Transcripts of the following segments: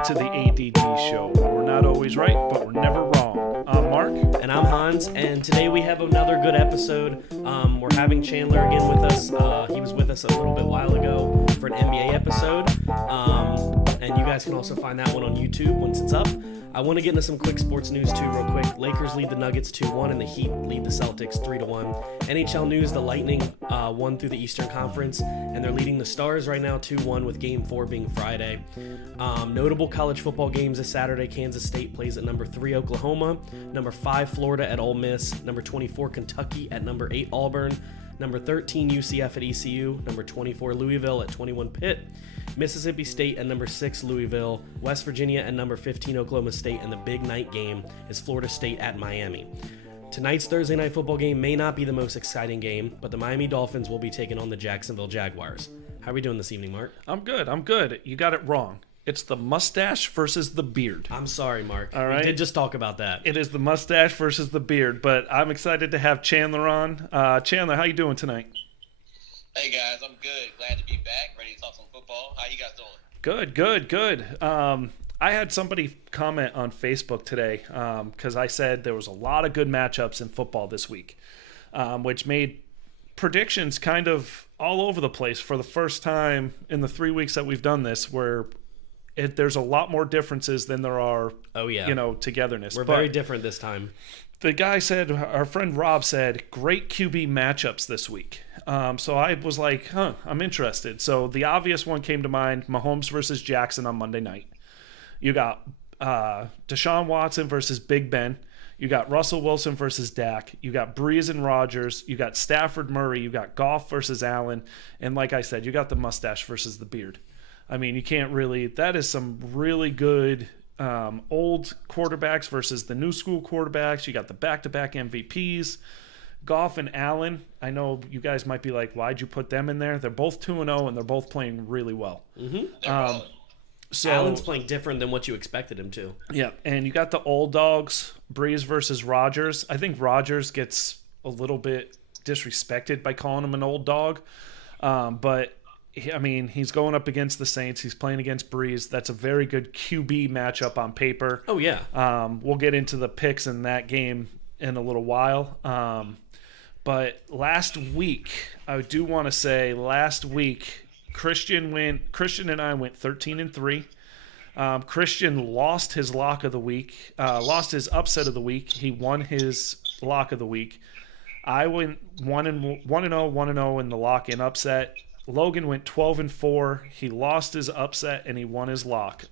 welcome to the A.D.D show. We're not always right, but we're never wrong. I'm Mark. And I'm Hans, and today we have another good episode. We're having Chandler again with us. He was with us a little bit while ago for an NBA episode. And you guys can also find that one on YouTube once it's up. I want to get into some quick sports news too real quick. Lakers lead the Nuggets 2-1 and the Heat lead the Celtics 3-1. NHL news, the Lightning won through the Eastern Conference and they're leading the Stars right now 2-1 with Game 4 being Friday. Notable college football games this Saturday. Kansas State plays at number 3 Oklahoma, number 5 Florida at Ole Miss, number 24 Kentucky at number 8 Auburn, number 13 UCF at ECU, number 24 Louisville at 21 Pitt, Mississippi State at number 6 Louisville, West Virginia at number 15 Oklahoma State, and the big night game is Florida State at Miami. Tonight's Thursday night football game may not be the most exciting game, but the Miami Dolphins will be taking on the Jacksonville Jaguars. How are we doing this evening, Mark? I'm good. You got it wrong. It's the mustache versus the beard. I'm sorry, Mark. All right. We did just talk about that. It is the mustache versus the beard, but I'm excited to have Chandler on. Chandler, how you doing tonight? Hey guys, I'm good. Glad to be back. Ready to talk some football. How you guys doing? Good. I had somebody comment on Facebook today because I said there was a lot of good matchups in football this week, which made predictions kind of all over the place for the first time in the 3 weeks that we've done this, where there's a lot more differences than there are, togetherness. We're very different this time. The guy said, our friend Rob said, great QB matchups this week. So I was like, I'm interested. So the obvious one came to mind, Mahomes versus Jackson on Monday night. You got Deshaun Watson versus Big Ben. You got Russell Wilson versus Dak. You got Breeze and Rodgers. You got Stafford Murray. You got Goff versus Allen. And like I said, you got the mustache versus the beard. I mean, you can't really – that is some really good old quarterbacks versus the new school quarterbacks. You got the back-to-back MVPs. Goff and Allen, I know you guys might be like, why'd you put them in there? They're both 2-0, and they're both playing really well. Mm-hmm. So Allen's playing different than what you expected him to. Yeah, and you got the old dogs, Breeze versus Rodgers. I think Rodgers gets a little bit disrespected by calling him an old dog, but he's going up against the Saints. He's playing against Breeze. That's a very good QB matchup on paper. Oh, yeah. We'll get into the picks in that game in a little while. But last week, I do want to say Christian and I went 13-3. Christian lost his lock of the week, lost his upset of the week. He won his lock of the week. I went 1-0 in the lock and upset. Logan went 12-4. He lost his upset and he won his lock.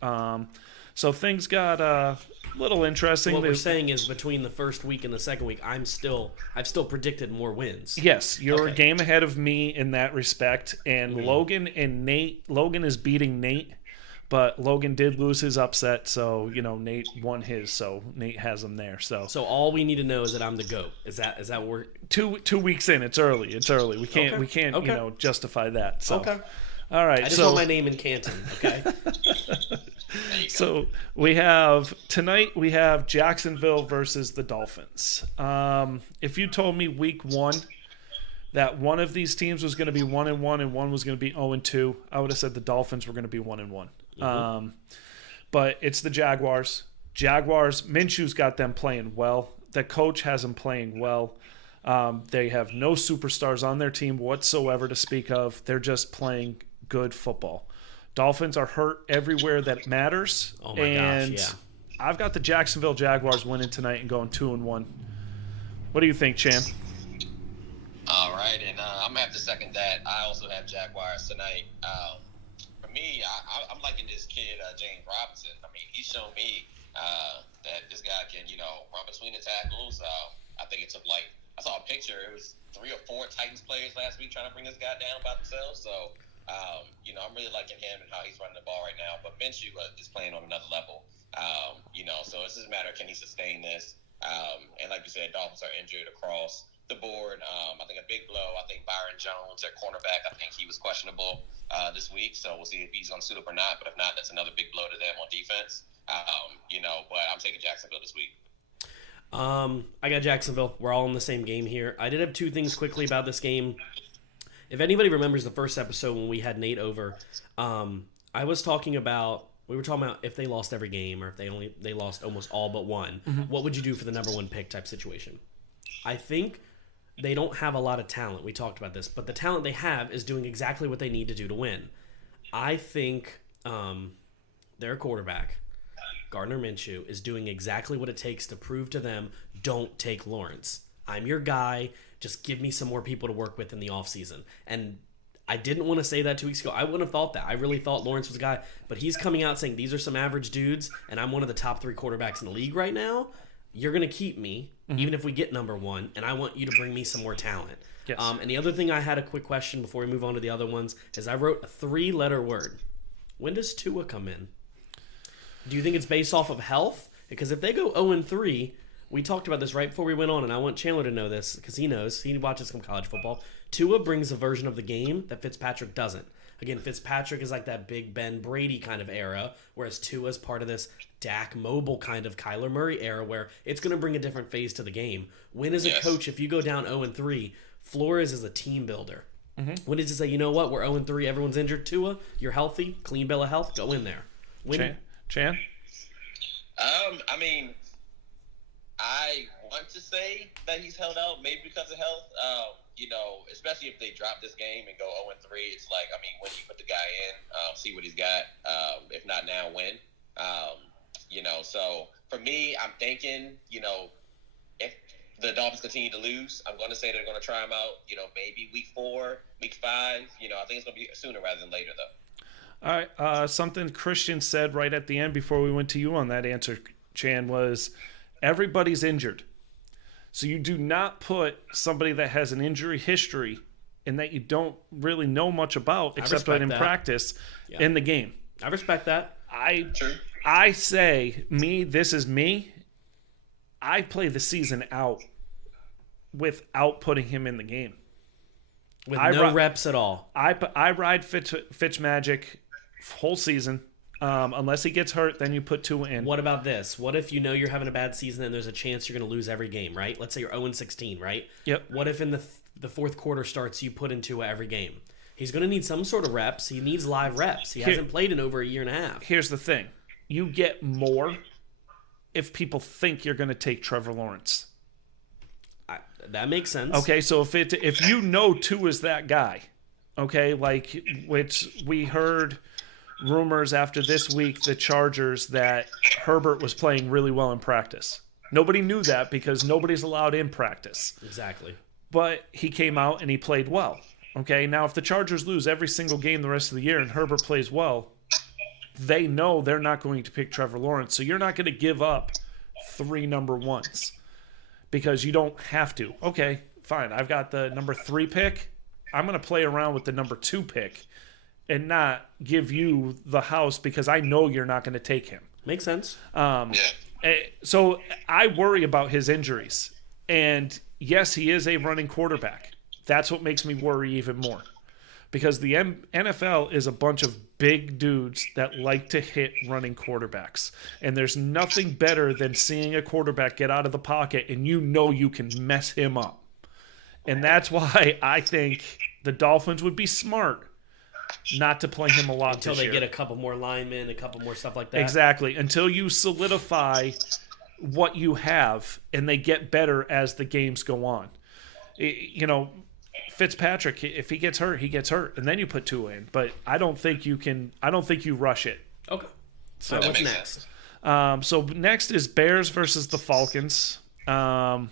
So things got a little interesting. What we're saying is between the first week and the second week, I've still predicted more wins. Yes, you're a game ahead of me in that respect. And Logan is beating Nate, but Logan did lose his upset, so Nate won his, so Nate has him there. So all we need to know is that I'm the GOAT. Is that what we're 2 weeks in? It's early. We can't justify that. So. Okay. All right. I just want my name in Canton. Okay. So we have Jacksonville versus the Dolphins. If you told me week 1 that one of these teams was going to be 1-1 and one was going to be 0-2, I would have said the Dolphins were going to be 1-1. Mm-hmm. But it's the Jaguars. Minshew's got them playing well. The coach has them playing well. They have no superstars on their team whatsoever to speak of. They're just playing good football. Dolphins are hurt everywhere that matters. Oh my gosh, yeah. I've got the Jacksonville Jaguars winning tonight and going 2-1. What do you think, Chan? All right, and I'm going to have to second that. I also have Jaguars tonight. For me, I'm liking this kid, James Robinson. I mean, he's shown me that this guy can, run between the tackles. I think it took I saw a picture. It was 3 or 4 Titans players last week trying to bring this guy down by themselves. So, I'm really liking him and how he's running the ball right now. But Minshew is playing on another level. So it's just a matter of can he sustain this. And like you said, Dolphins are injured across the board. I think a big blow. I think Byron Jones, their cornerback, I think he was questionable this week. So we'll see if he's going to suit up or not. But if not, that's another big blow to them on defense. But I'm taking Jacksonville this week. I got Jacksonville. We're all in the same game here. I did have 2 things quickly about this game. If anybody remembers the first episode when we had Nate over, I was talking about we were talking about if they lost every game or if they lost almost all but one, what would you do for the number 1 pick type situation? I think they don't have a lot of talent. We talked about this, but the talent they have is doing exactly what they need to do to win. I think their quarterback, Gardner Minshew, is doing exactly what it takes to prove to them, don't take Lawrence. I'm your guy. Just give me some more people to work with in the offseason. And I didn't want to say that 2 weeks ago. I wouldn't have thought that. I really thought Lawrence was a guy. But he's coming out saying, these are some average dudes, and I'm one of the top 3 quarterbacks in the league right now. You're going to keep me, even if we get number 1, and I want you to bring me some more talent. Yes. And the other thing I had a quick question before we move on to the other ones is I wrote a 3-letter word. When does Tua come in? Do you think it's based off of health? Because if they go 0-3, we talked about this right before we went on, and I want Chandler to know this because he knows. He watches some college football. Tua brings a version of the game that Fitzpatrick doesn't. Again, Fitzpatrick is like that Big Ben Brady kind of era, whereas Tua is part of this Dak Mobile kind of Kyler Murray era where it's going to bring a different phase to the game. When as a coach, if you go down 0-3, Flores is a team builder. When does he say, you know what, we're 0-3, everyone's injured, Tua, you're healthy, clean bill of health, go in there. Chan? I mean, I want to say that he's held out, maybe because of health. Especially if they drop this game and go 0-3, it's like, I mean, when you put the guy in, see what he's got. If not now, when? So for me, I'm thinking, if the Dolphins continue to lose, I'm going to say they're going to try him out, maybe week 4, week 5. I think it's going to be sooner rather than later, though. All right. Something Christian said right at the end before we went to you on that answer, Chan, was everybody's injured. So you do not put somebody that has an injury history and that you don't really know much about except in practice in the game. I respect that. I say, this is me. I play the season out without putting him in the game. With no reps at all. I ride Fitzmagic whole season. Unless he gets hurt, then you put Tua in. What about this? What if you know you're having a bad season and there's a chance you're going to lose every game, right? Let's say you're 0-16, right? Yep. What if in the fourth quarter starts, you put in Tua every game? He's going to need some sort of reps. He needs live reps. He hasn't played in over a year and a half. Here's the thing. You get more if people think you're going to take Trevor Lawrence. That makes sense. Okay, so if you know Tua's that guy, okay, like which we heard rumors after this week, the Chargers, that Herbert was playing really well in practice. Nobody knew that because nobody's allowed in practice. Exactly. But he came out and he played well. Okay, now if the Chargers lose every single game the rest of the year and Herbert plays well, they know they're not going to pick Trevor Lawrence. So you're not going to give up 3 number 1s because you don't have to. Okay, fine. I've got the number 3 pick. I'm going to play around with the number 2 pick and not give you the house because I know you're not going to take him. Makes sense. So I worry about his injuries. And yes, he is a running quarterback. That's what makes me worry even more. Because the NFL is a bunch of big dudes that like to hit running quarterbacks. And there's nothing better than seeing a quarterback get out of the pocket and you know you can mess him up. And that's why I think the Dolphins would be smart not to play him a lot until this they year. Get a couple more linemen, a couple more stuff like that. Exactly. Until you solidify what you have and they get better as the games go on. Fitzpatrick, if he gets hurt, he gets hurt, and then you put Tua in. But I don't think you rush it. Okay. So what's next? So next is Bears versus the Falcons. God,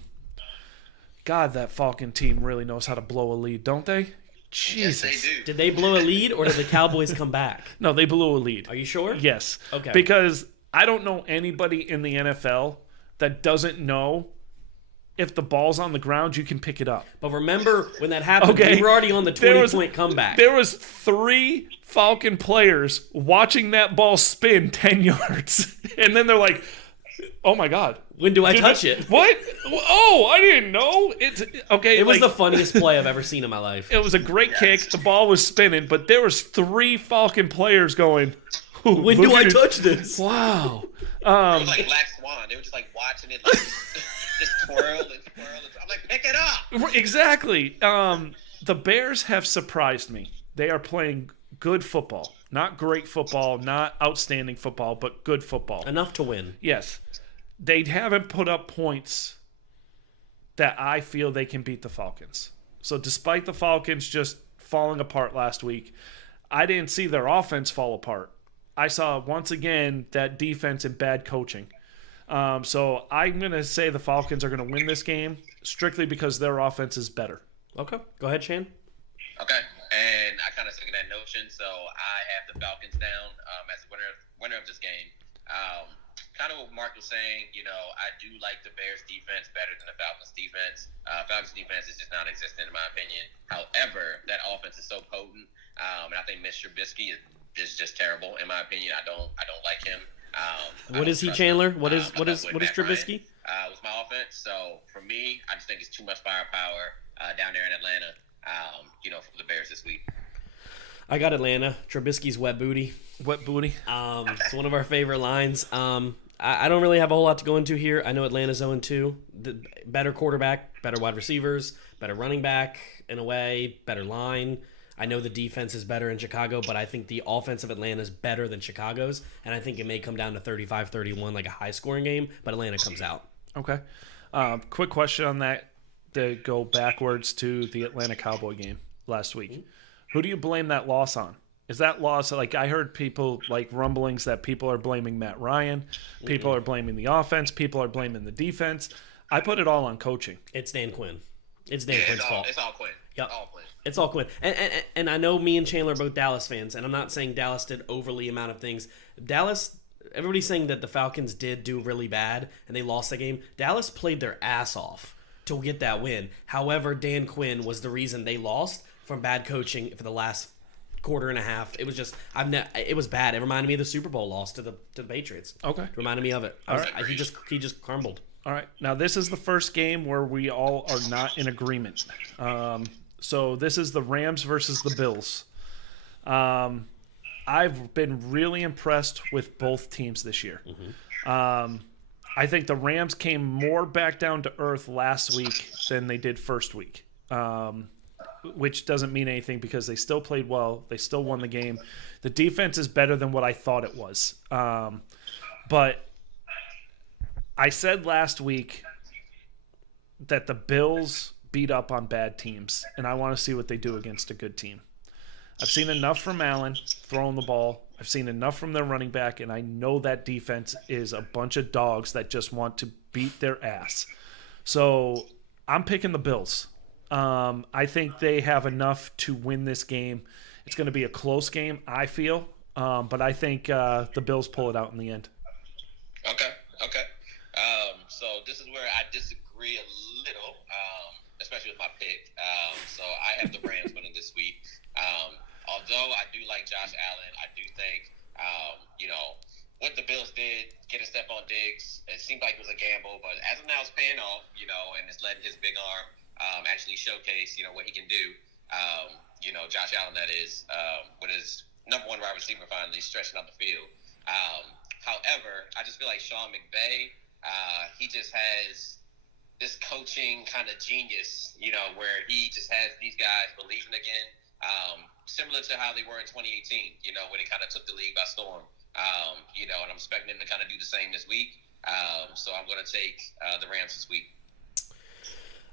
that Falcon team really knows how to blow a lead, don't they? Jesus. Yes, they do. Did they blow a lead, or did the Cowboys come back? No, they blew a lead. Are you sure? Yes. Okay. Because I don't know anybody in the NFL that doesn't know if the ball's on the ground, you can pick it up. But remember when that happened, Okay. we were already on the 20-point comeback. There was 3 Falcon players watching that ball spin 10 yards. And then they're like, oh, my God. When do I touch it? What? Oh, I didn't know. It was the funniest play I've ever seen in my life. It was a great kick. The ball was spinning, but there was 3 Falcon players going, when do I touch this? Wow. It was like Black Swan. They were just like watching it, like just twirl and twirl. I'm like, pick it up. Exactly. The Bears have surprised me. They are playing good football. Not great football, not outstanding football, but good football. Enough to win. Yes. They haven't put up points that I feel they can beat the Falcons. So despite the Falcons just falling apart last week, I didn't see their offense fall apart. I saw, once again, that defense and bad coaching. So I'm going to say the Falcons are going to win this game strictly because their offense is better. Okay. Go ahead, Shane. Okay. And I kind of second that notion, so I have the Falcons down as the winner of this game. Kind of what Mark was saying, I do like the Bears' defense better than the Falcons' defense. Falcons' defense is just non-existent in my opinion. However, that offense is so potent, and I think Mitch Trubisky is just terrible in my opinion. I don't like him. What is he, Chandler? What is Trubisky? With my offense, so for me, I just think it's too much firepower down there in Atlanta. For the Bears this week. I got Atlanta. Trubisky's wet booty. Wet booty. It's one of our favorite lines. I don't really have a whole lot to go into here. I know Atlanta's 0-2. The better quarterback, better wide receivers, better running back in a way, better line. I know the defense is better in Chicago, but I think the offense of Atlanta is better than Chicago's, and I think it may come down to 35-31, like a high-scoring game, but Atlanta comes out. Okay. Quick question on that to go backwards to the Atlanta Cowboy game last week. Who do you blame that loss on? Is that loss, like I heard people, like rumblings that people are blaming Matt Ryan, people are blaming the offense, people are blaming the defense. I put it all on coaching. It's Dan Quinn. It's Dan Quinn's fault. It's all Quinn. Yep. All Quinn. It's all Quinn. And I know me and Chandler are both Dallas fans, and I'm not saying Dallas did overly amount of things. Everybody's saying that the Falcons did do really bad, and they lost the game. Dallas played their ass off to get that win. However, Dan Quinn was the reason they lost from bad coaching for the last quarter and a half. It was just, it was bad. It reminded me of the Super Bowl loss to the Patriots. Okay. It reminded me of it. He just crumbled. All right. Now, this is the first game where we all are not in agreement. So this is the Rams versus the Bills. I've been really impressed with both teams this year. I think the Rams came more back down to earth last week than they did first week, which doesn't mean anything because they still played well. They still won the game. The defense is better than what I thought it was. But I said last week that the Bills beat up on bad teams, and I want to see what they do against a good team. I've seen enough from Allen throwing the ball. I've seen enough from their running back, and I know that defense is a bunch of dogs that just want to beat their ass. So I'm picking the Bills. I think they have enough to win this game. It's going to be a close game, I feel, but I think the Bills pull it out in the end. Okay. So this is where I disagree a little, especially with my pick. So I have the Rams winning this week. Although I do like Josh Allen, I do think, what the Bills did, get a step on Diggs, it seemed like it was a gamble, but as of now it's paying off, and it's letting his big arm actually showcase, what he can do. Josh Allen, that is, with his number one wide receiver finally stretching out the field. However, I just feel like Sean McVay, he just has this coaching kind of genius, where he just has these guys believing again. Similar to how they were in 2018, when he kind of took the league by storm. And I'm expecting him to kind of do the same this week. So I'm going to take the Rams this week.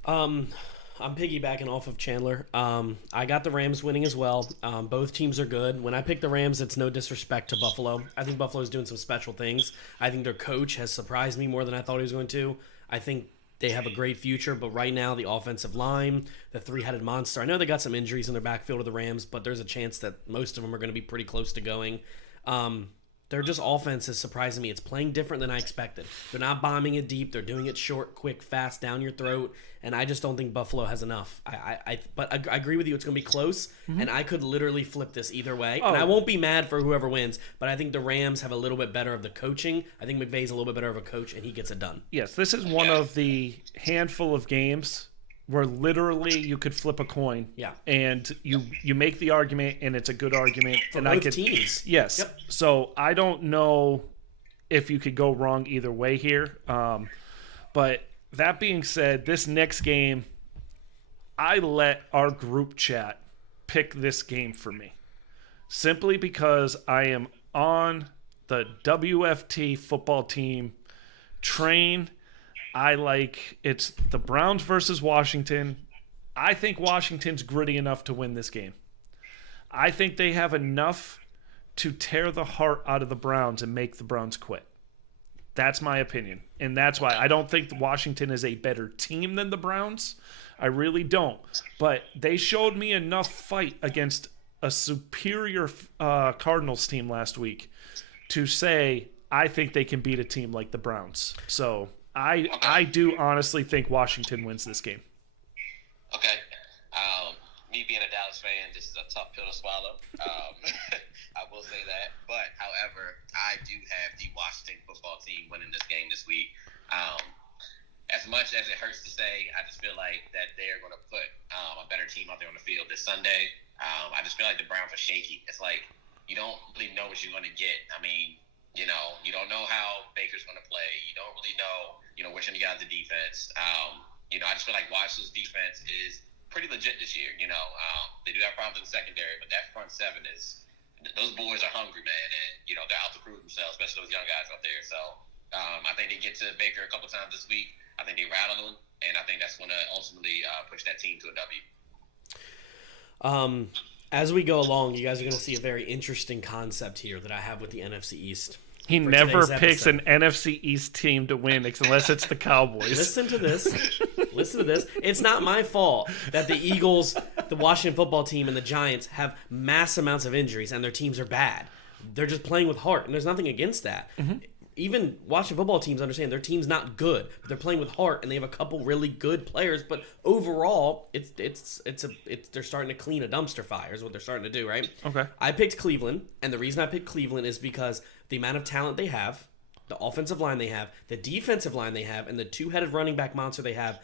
I'm piggybacking off of Chandler. I got the Rams winning as well. Both teams are good. When I pick the Rams, it's no disrespect to Buffalo. I think Buffalo's doing some special things. I think their coach has surprised me more than I thought he was going to. I think they have a great future, but right now the offensive line, the three-headed monster. I know they got some injuries in their backfield of the Rams, but there's a chance that most of them are going to be pretty close to going. Their just offense is surprising me. It's playing different than I expected. They're not bombing it deep. They're doing it short, quick, fast, down your throat, and I just don't think Buffalo has enough. But I agree with you. It's going to be close, and I could literally flip this either way. And I won't be mad for whoever wins, but I think the Rams have a little bit better of the coaching. I think McVay's a little bit better of a coach, and he gets it done. Yes, this is one of the handful of games where literally you could flip a coin. Yeah. And you make the argument, and it's a good argument. For and both teams. Yes. Yep. So I don't know if you could go wrong either way here. But that being said, this next game, I let our group chat pick this game for me. simply because I am on the WFT football team train. It's the Browns versus Washington. I think Washington's gritty enough to win this game. I think they have enough to tear the heart out of the Browns and make the Browns quit. That's my opinion. And that's why I don't think Washington is a better team than the Browns. I really don't. But they showed me enough fight against a superior Cardinals team last week to say I think they can beat a team like the Browns. So I do honestly think Washington wins this game. Okay. Me being a Dallas fan, this is a tough pill to swallow. I will say that. But, however, I do have the Washington football team winning this game this week. As much as it hurts to say, I just feel like that they're going to put a better team out there on the field this Sunday. I just feel like the Browns are shaky. It's like you don't really know what you're going to get. I mean, you don't know how Baker's going to play. You don't really know, which one you got the defense. I just feel like Washington's defense is pretty legit this year. They do have problems in the secondary, but that front seven those boys are hungry, man, and they're out to prove themselves, especially those young guys out there. So I think they get to Baker a couple times this week. I think they rattle them, and I think that's going to ultimately push that team to a W. As we go along, you guys are going to see a very interesting concept here that I have with the NFC East. He never picks an NFC East team to win unless it's the Cowboys. Listen to this. It's not my fault that the Eagles, the Washington football team, and the Giants have mass amounts of injuries and their teams are bad. They're just playing with heart, and there's nothing against that. Mm-hmm. Even Washington football teams understand their team's not good, but they're playing with heart, and they have a couple really good players. But overall, they're starting to clean a dumpster fire is what they're starting to do, right? Okay. I picked Cleveland, and the reason I picked Cleveland is because the amount of talent they have, the offensive line they have, the defensive line they have, and the two-headed running back monster they have.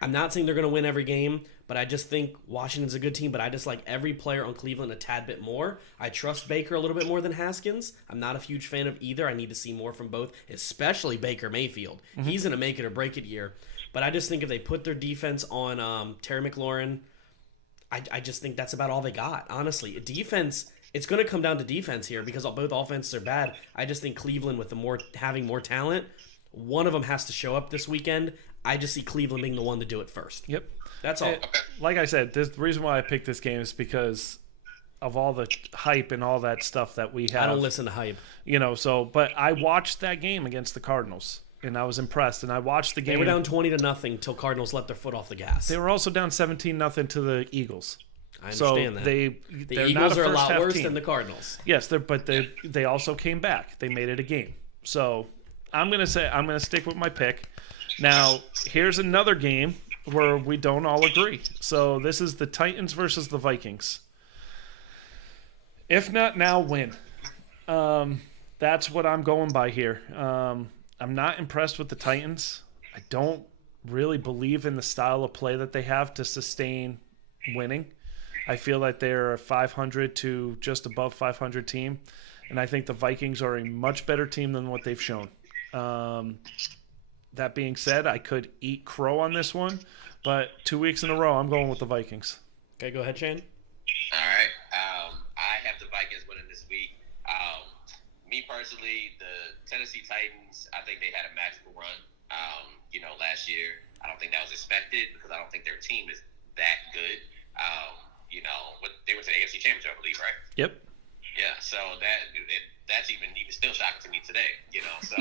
I'm not saying they're going to win every game, but I just think Washington's a good team, but I just like every player on Cleveland a tad bit more. I trust Baker a little bit more than Haskins. I'm not a huge fan of either. I need to see more from both, especially Baker Mayfield. Mm-hmm. He's in a make it or break it year. But I just think if they put their defense on Terry McLaurin, I just think that's about all they got, honestly. Defense, it's going to come down to defense here because both offenses are bad. I just think Cleveland, with having more talent, one of them has to show up this weekend. I just see Cleveland being the one to do it first. Yep. That's all. Like I said, the reason why I picked this game is because of all the hype and all that stuff that we have. I don't listen to hype. But I watched that game against the Cardinals, and I was impressed. And I watched the game. They were down 20-0 till Cardinals let their foot off the gas. They were also down 17-0 to the Eagles. I understand that. The Eagles are a lot worse than the Cardinals. Yes, but they also came back. They made it a game. So I'm gonna stick with my pick. Now, here's another game where we don't all agree. So this is the Titans versus the Vikings. If not now, win. That's what I'm going by here. I'm not impressed with the Titans. I don't really believe in the style of play that they have to sustain winning. I feel like they're a 500 to just above 500 team, and I think the Vikings are a much better team than what they've shown. That being said, I could eat crow on this one, but 2 weeks in a row, I'm going with the Vikings. Okay, go ahead, Shane. All right. I have the Vikings winning this week. Me personally, the Tennessee Titans, I think they had a magical run, last year. I don't think that was expected because I don't think their team is that good. They went to the AFC Championship, I believe, right? Yep. Yeah, so that's even still shocking to me today, So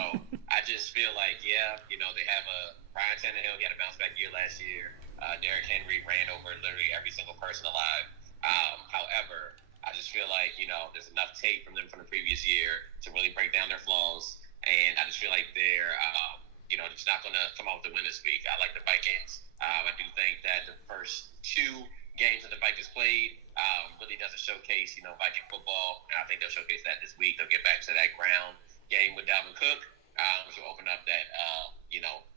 I just feel like, they have Ryan Tannehill, he had a bounce back year last year. Derrick Henry ran over literally every single person alive. However, I just feel like, there's enough tape from them from the previous year to really break down their flaws. And I just feel like they're, just not going to come out with the win this week. I like the Vikings. I do think that the first two games that the Vikings played really doesn't showcase, Viking football. And I think they'll showcase that this week. They'll get back to that ground game with Dalvin Cook, which will open up that,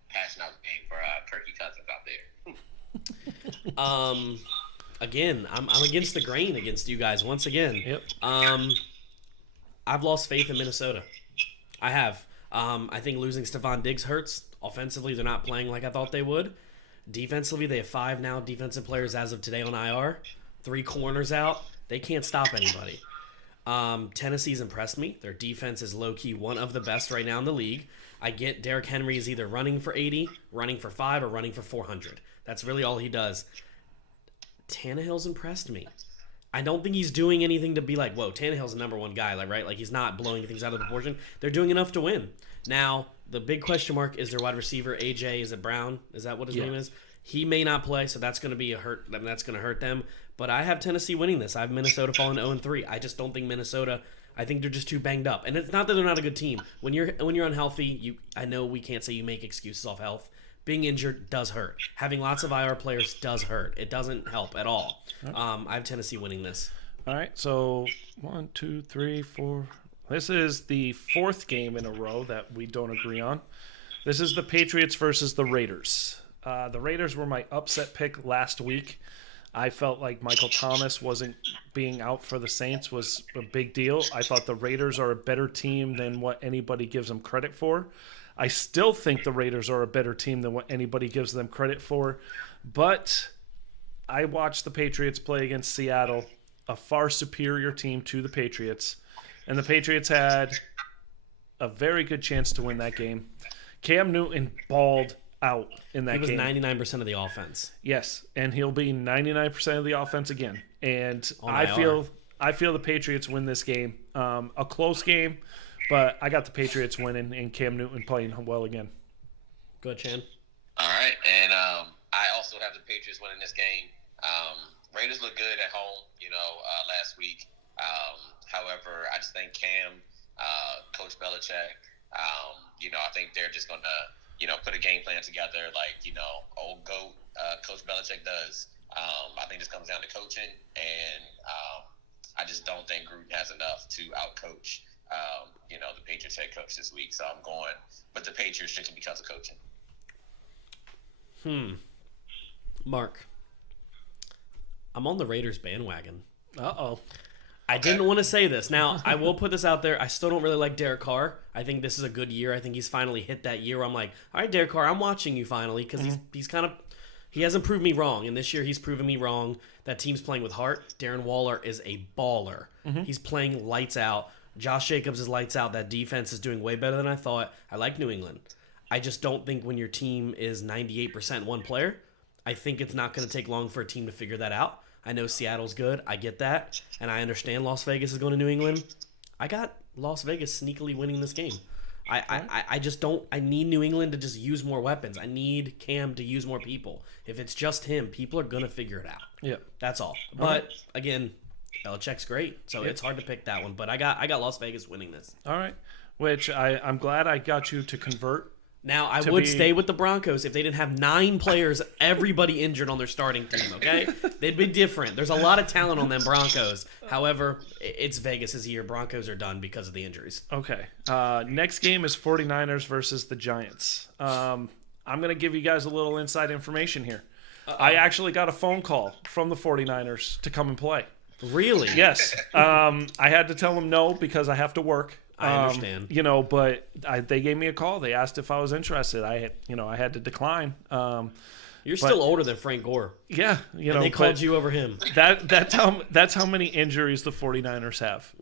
passing out game for Turkey Cousins out there. Again, I'm against the grain against you guys once again. Yep. I've lost faith in Minnesota. I have. I think losing Stephon Diggs hurts. Offensively, they're not playing like I thought they would. Defensively, they have 5 now defensive players as of today on IR. 3 corners out. They can't stop anybody. Tennessee's impressed me. Their defense is low-key one of the best right now in the league. I get Derrick Henry is either running for 80, running for 5, or running for 400. That's really all he does. Tannehill's impressed me. I don't think he's doing anything to be like, whoa, Tannehill's the number one guy, like, right? Like, he's not blowing things out of proportion. They're doing enough to win. Now, the big question mark is their wide receiver, AJ, is it Brown? Is that what his name is? He may not play, so that's going to be a hurt. I mean, that's going to hurt them. But I have Tennessee winning this. I have Minnesota falling 0-3. I just don't think Minnesota. I think they're just too banged up, and it's not that they're not a good team. When you're unhealthy, I know we can't say you make excuses off health. Being injured does hurt. Having lots of IR players does hurt. It doesn't help at all. I have Tennessee winning this. All right, so 1, 2, 3, 4. This is the fourth game in a row that we don't agree on. This is the Patriots versus the Raiders. The Raiders were my upset pick last week. I felt like Michael Thomas wasn't being out for the Saints was a big deal. I thought the Raiders are a better team than what anybody gives them credit for. I still think the Raiders are a better team than what anybody gives them credit for. But I watched the Patriots play against Seattle, a far superior team to the Patriots. And the Patriots had a very good chance to win that game. Cam Newton balled out in that game. He was 99% of the offense. Yes, and he'll be 99% of the offense again. And I feel the Patriots win this game. A close game, but I got the Patriots winning and Cam Newton playing well again. Go ahead, Chan. All right, and I also have the Patriots winning this game. Raiders look good at home, last week. However, I just think Cam, Coach Belichick, I think they're just going to, put a game plan together like, old GOAT Coach Belichick does. I think this comes down to coaching, and I just don't think Gruden has enough to outcoach, the Patriots head coach this week. So I'm going with the Patriots strictly because of coaching. Mark, I'm on the Raiders bandwagon. Uh-oh. I didn't want to say this. Now, I will put this out there. I still don't really like Derek Carr. I think this is a good year. I think he's finally hit that year where I'm like, all right, Derek Carr, I'm watching you finally because he's kind of – he hasn't proved me wrong. And this year he's proven me wrong. That team's playing with heart. Darren Waller is a baller. He's playing lights out. Josh Jacobs is lights out. That defense is doing way better than I thought. I like New England. I just don't think when your team is 98% one player, I think it's not going to take long for a team to figure that out. I know Seattle's good. I get that. And I understand Las Vegas is going to New England. I got Las Vegas sneakily winning this game. I just don't – I need New England to just use more weapons. I need Cam to use more people. If it's just him, people are going to figure it out. Yeah. That's all. But, again, Belichick's great. So it's hard to pick that one. But I got Las Vegas winning this. All right. Which I'm glad I got you to convert. Now, I would stay with the Broncos if they didn't have 9 players, everybody injured on their starting team, okay? They'd be different. There's a lot of talent on them Broncos. However, it's Vegas' year. Broncos are done because of the injuries. Okay. Next game is 49ers versus the Giants. I'm going to give you guys a little inside information here. I actually got a phone call from the 49ers to come and play. Really? Yes. I had to tell them no because I have to work. I understand. But they gave me a call. They asked if I was interested. I had to decline. You're still older than Frank Gore. Yeah, and they called you over him. That's how many injuries the 49ers have.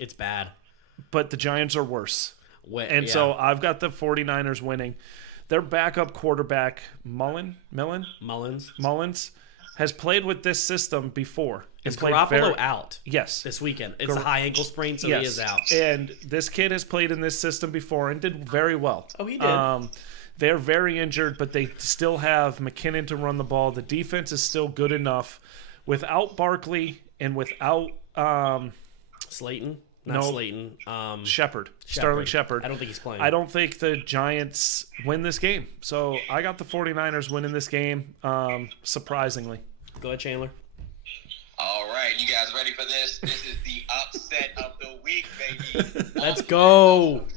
It's bad. But the Giants are worse. So I've got the 49ers winning. Their backup quarterback, Mullins, has played with this system before. Is Garoppolo out? Yes. This weekend. It's a high ankle sprain, so he is out. And this kid has played in this system before and did very well. Oh, he did. They're very injured, but they still have McKinnon to run the ball. The defense is still good enough. Without Barkley and without Slayton? Not Slayton. Shepard. Sterling Shepard. I don't think he's playing. I don't think the Giants win this game. So I got the 49ers winning this game, surprisingly. Go ahead, Chandler. All right, you guys ready for this? This is the upset of the week, baby. Let's go.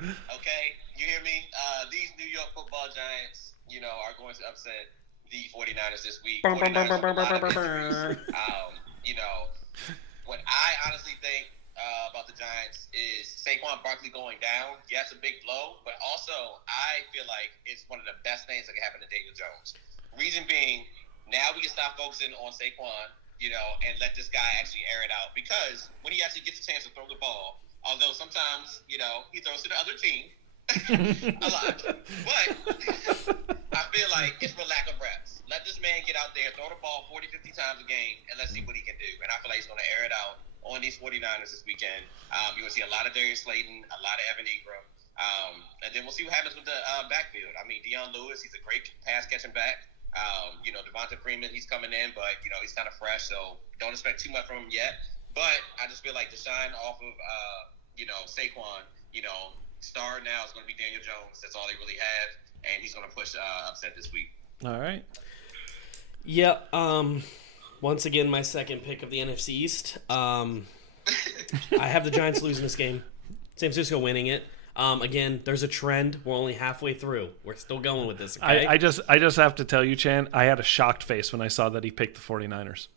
Okay, you hear me? These New York Football Giants, are going to upset the 49ers this week. What I honestly think about the Giants is Saquon Barkley going down. Yes, a big blow, but also I feel like it's one of the best things that can happen to Daniel Jones. Reason being, now we can stop focusing on Saquon. and let this guy actually air it out. Because when he actually gets a chance to throw the ball, although sometimes, he throws to the other team a lot. But I feel like it's for lack of reps. Let this man get out there, throw the ball 40, 50 times a game, and let's see what he can do. And I feel like he's going to air it out on these 49ers this weekend. You're going to see a lot of Darius Slayton, a lot of Evan Ingram. And then we'll see what happens with the backfield. I mean, Deion Lewis, he's a great pass-catching back. Devonta Freeman, he's coming in, but, he's kind of fresh, so don't expect too much from him yet. But I just feel like the shine off of, Saquon, star now is going to be Daniel Jones. That's all they really have, and he's going to push upset this week. All right. Yeah. Once again, my second pick of the NFC East. I have the Giants losing this game. San Francisco winning it. Again, there's a trend. We're only halfway through. We're still going with this. Okay? I just have to tell you, Chan, I had a shocked face when I saw that he picked the 49ers.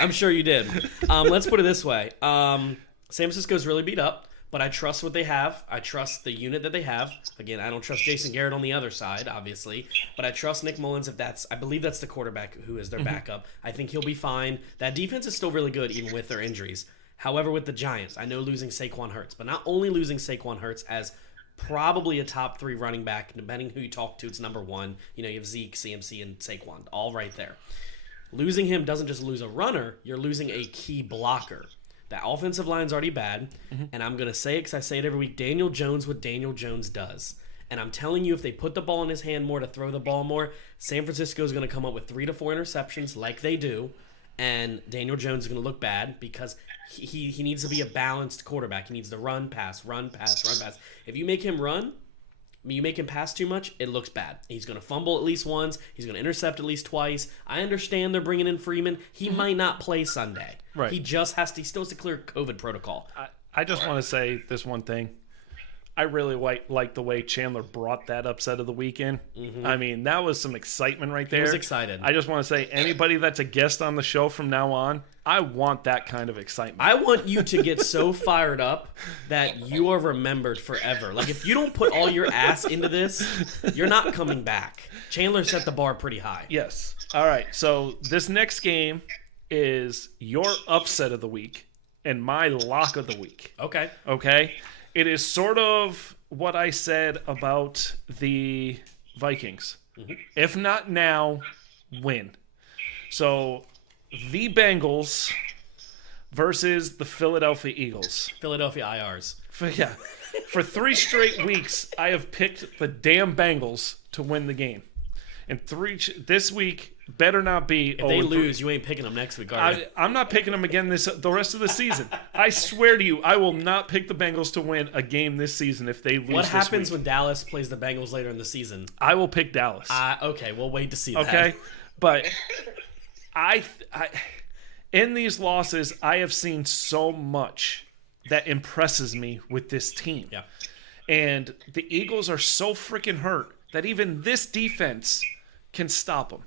I'm sure you did. Let's put it this way. San Francisco's really beat up, but I trust what they have. I trust the unit that they have. Again, I don't trust Jason Garrett on the other side, obviously, but I trust Nick Mullins. I believe that's the quarterback who is their backup. I think he'll be fine. That defense is still really good, even with their injuries. However, with the Giants, I know losing Saquon hurts, but not only losing Saquon hurts as probably a top 3 running back, depending who you talk to, it's number 1. You have Zeke, CMC, and Saquon, all right there. Losing him doesn't just lose a runner, you're losing a key blocker. The offensive line's already bad, and I'm going to say it because I say it every week, Daniel Jones, what Daniel Jones does. And I'm telling you, if they put the ball in his hand more to throw the ball more, San Francisco is going to come up with 3 to 4 interceptions like they do, and Daniel Jones is going to look bad because he needs to be a balanced quarterback. He needs to run, pass, run, pass, run, pass. If you make him run, you make him pass too much, it looks bad. He's going to fumble at least once. He's going to intercept at least twice. I understand they're bringing in Freeman. He might not play Sunday. Right. He still has to clear COVID protocol. I just want to say this one thing. I really like the way Chandler brought that upset of the weekend. I mean, that was some excitement right there. He was excited. I just want to say, anybody that's a guest on the show from now on, I want that kind of excitement. I want you to get so fired up that you are remembered forever. Like, if you don't put all your ass into this, you're not coming back. Chandler set the bar pretty high. Yes. All right. So this next game is your upset of the week and my lock of the week. Okay. Okay? It is sort of what I said about the Vikings. If not now, when? So, the Bengals versus the Philadelphia Eagles. Philadelphia IRs. For 3 straight weeks, I have picked the damn Bengals to win the game. And this week better not be. If they lose, you ain't picking them next week, are you? I'm not picking them again the rest of the season. I swear to you, I will not pick the Bengals to win a game this season if they lose. What happens this week. when Dallas plays the Bengals later in the season? I will pick Dallas. Okay, we'll wait to see that. Okay, but I in these losses, I have seen so much that impresses me with this team. Yeah, and the Eagles are so freaking hurt that even this defense can stop them.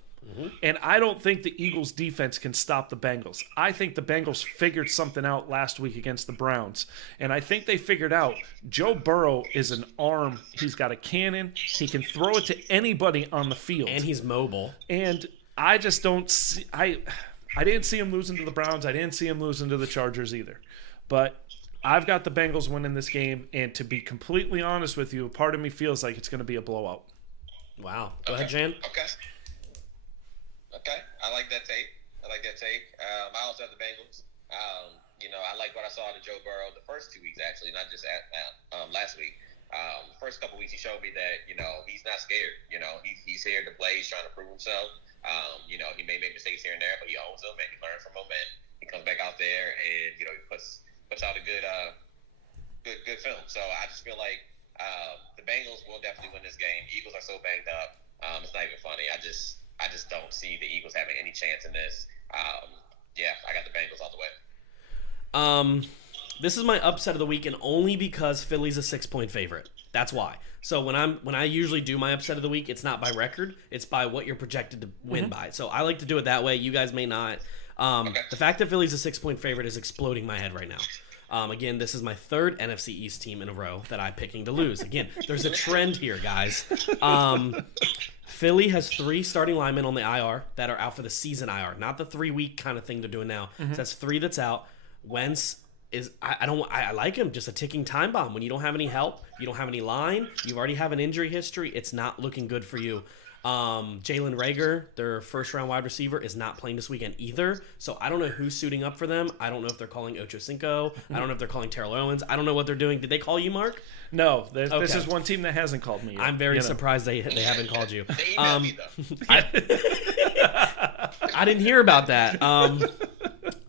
And I don't think the Eagles' defense can stop the Bengals. I think the Bengals figured something out last week against the Browns. And I think they figured out Joe Burrow is an arm. He's got a cannon. He can throw it to anybody on the field. and he's mobile. And I just don't see – I didn't see him losing to the Browns. I didn't see him losing to the Chargers either. But I've got the Bengals winning this game. And to be completely honest with you, a part of me feels like it's going to be a blowout. Wow. Go ahead, Jan. Okay, I like that take. I also have the Bengals. I like what I saw to Joe Burrow the first 2 weeks, actually, not just last week. The first couple weeks, he showed me that, he's not scared. He's here to play. He's trying to prove himself. He may make mistakes here and there, but he owns them, and he learns from them, and he comes back out there, and, he puts out a good film. So I just feel like the Bengals will definitely win this game. Eagles are so banged up. It's not even funny. I just don't see the Eagles having any chance in this. I got the Bengals all the way. This is my upset of the week, and only because Philly's a 6-point favorite. That's why. So when I usually do my upset of the week, it's not by record. It's by what you're projected to win by. So I like to do it that way. You guys may not. The fact that Philly's a 6-point favorite is exploding my head right now. Again, this is my third NFC East team in a row that I'm picking to lose. Again, there's a trend here, guys. Philly has 3 starting linemen on the IR that are out for the season IR, not the 3-week kind of thing they're doing now. So that's 3 that's out. Wentz is I like him, just a ticking time bomb. When you don't have any help, you don't have any line, you already have an injury history, it's not looking good for you. Jalen Reagor, their first-round wide receiver, is not playing this weekend either. So I don't know who's suiting up for them. I don't know if they're calling Ocho Cinco. I don't know if they're calling Terrell Owens. I don't know what they're doing. Did they call you, Mark? No. This is one team that hasn't called me yet. I'm very surprised they haven't called you. They emailed me, though. I didn't hear about that.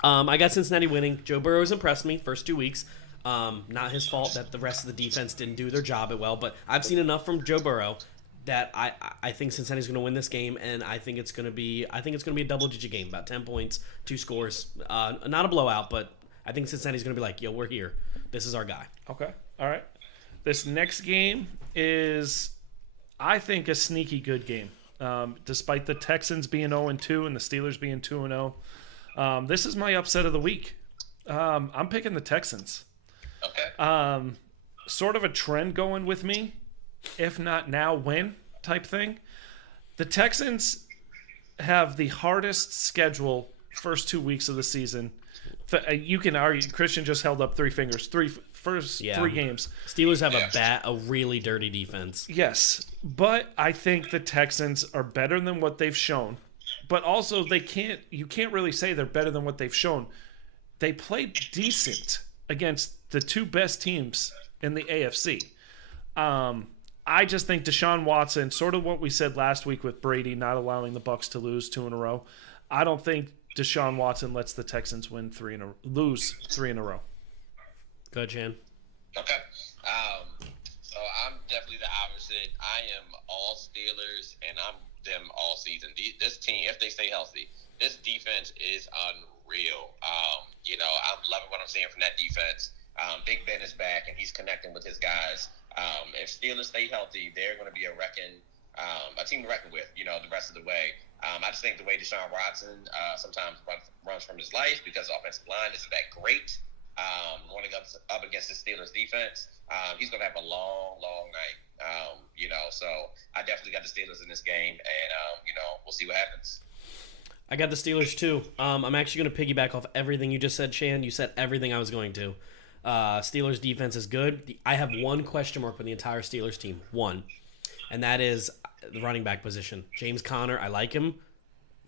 I got Cincinnati winning. Joe Burrow's impressed me first 2 weeks. Not his fault that the rest of the defense didn't do their job well, but I've seen enough from Joe Burrow that I think Cincinnati's going to win this game, and I think it's going to be a double-digit game, about 10 points, 2 scores, not a blowout, but I think Cincinnati's going to be like, yo, we're here. This is our guy. Okay, all right. This next game is, I think, a sneaky good game, despite the Texans being 0-2 and the Steelers being 2-0. This is my upset of the week. I'm picking the Texans. Okay. Sort of a trend going with me. If not now, when type thing. The Texans have the hardest schedule first 2 weeks of the season. You can argue Christian just held up 3 fingers. First 3 games. Steelers have a really dirty defense. Yes, but I think the Texans are better than what they've shown. But also you can't really say they're better than what they've shown. They played decent against the 2 best teams in the AFC. I just think Deshaun Watson, sort of what we said last week with Brady not allowing the Bucs to lose 2 in a row. I don't think Deshaun Watson lets the Texans lose 3 in a row. Go ahead, Chan. Okay. So I'm definitely the opposite. I am all Steelers, and I'm them all season. This team, if they stay healthy, this defense is unreal. I'm loving what I'm seeing from that defense. Big Ben is back, and he's connecting with his guys. If Steelers stay healthy, they're going to be a team to reckon with, the rest of the way. I just think the way Deshaun Watson sometimes runs from his life because the offensive line isn't that great. Running up against the Steelers defense, he's going to have a long, long night. So I definitely got the Steelers in this game, and we'll see what happens. I got the Steelers too. I'm actually going to piggyback off everything you just said, Shan. You said everything I was going to. Steelers defense is good. I have one question mark with the entire Steelers team. One. And that is the running back position. James Conner, I like him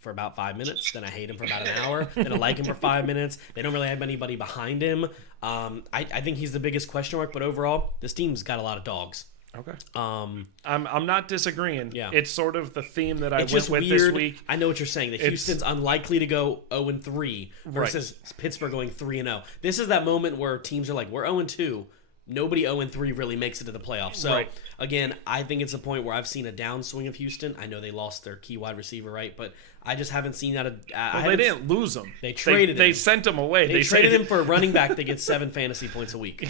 for about 5 minutes. Then I hate him for about an hour. Then I like him for 5 minutes. They don't really have anybody behind him. I think he's the biggest question mark. But overall, this team's got a lot of dogs. Okay. I'm not disagreeing. Yeah. It's sort of the theme that I It's went just with weird. this week. I know what you're saying. That Houston's unlikely to go 0-3 versus Pittsburgh going 3-0. This is that moment where teams are like, we're 0-2. Nobody 0-3 really makes it to the playoffs. So, again, I think it's a point where I've seen a downswing of Houston. I know they lost their key wide receiver, right? But I just haven't seen that. They didn't lose him. They traded him. They sent him away. They traded him for a running back that gets 7 fantasy points a week.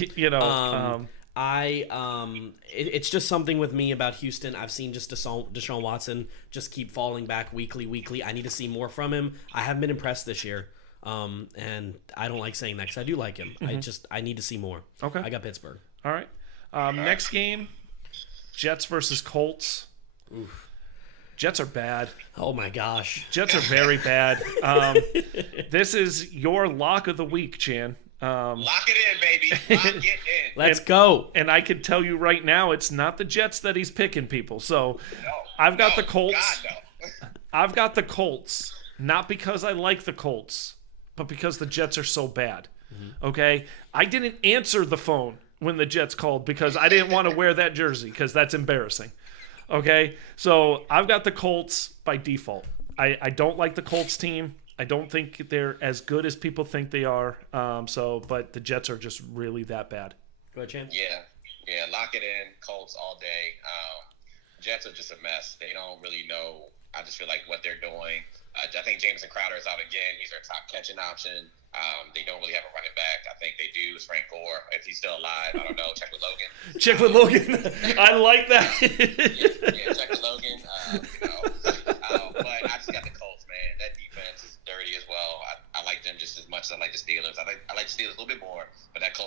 It's just something with me about Houston. I've seen just Deshaun Watson just keep falling back weekly. I need to see more from him. I haven't been impressed this year. And I don't like saying that because I do like him. I need to see more. Okay. I got Pittsburgh. All right. Next game, Jets versus Colts. Oof. Jets are bad. Oh my gosh. Jets are very bad. This is your lock of the week, Chan. Lock it in, baby. Lock it in. Let's go. And I can tell you right now, it's not the Jets that he's picking, people. So I've got the Colts. God, no. I've got the Colts, not because I like the Colts, but because the Jets are so bad. Okay? I didn't answer the phone when the Jets called because I didn't want to wear that jersey because that's embarrassing. Okay? So I've got the Colts by default. I don't like the Colts team. I don't think they're as good as people think they are. But the Jets are just really that bad. Go ahead, Chan. Yeah, lock it in. Colts all day. Jets are just a mess. They don't really know. I just feel like what they're doing. I think Jameson Crowder is out again. He's their top catching option. They don't really have a running back. I think they do. It's Frank Gore. If he's still alive, I don't know. Check with Logan. Check with Logan. I like that. yeah, check with Logan. But I just got the Colts, man. That defense is dirty as well. I like them just as much as I like the Steelers. I like the Steelers a little bit more, but that Colts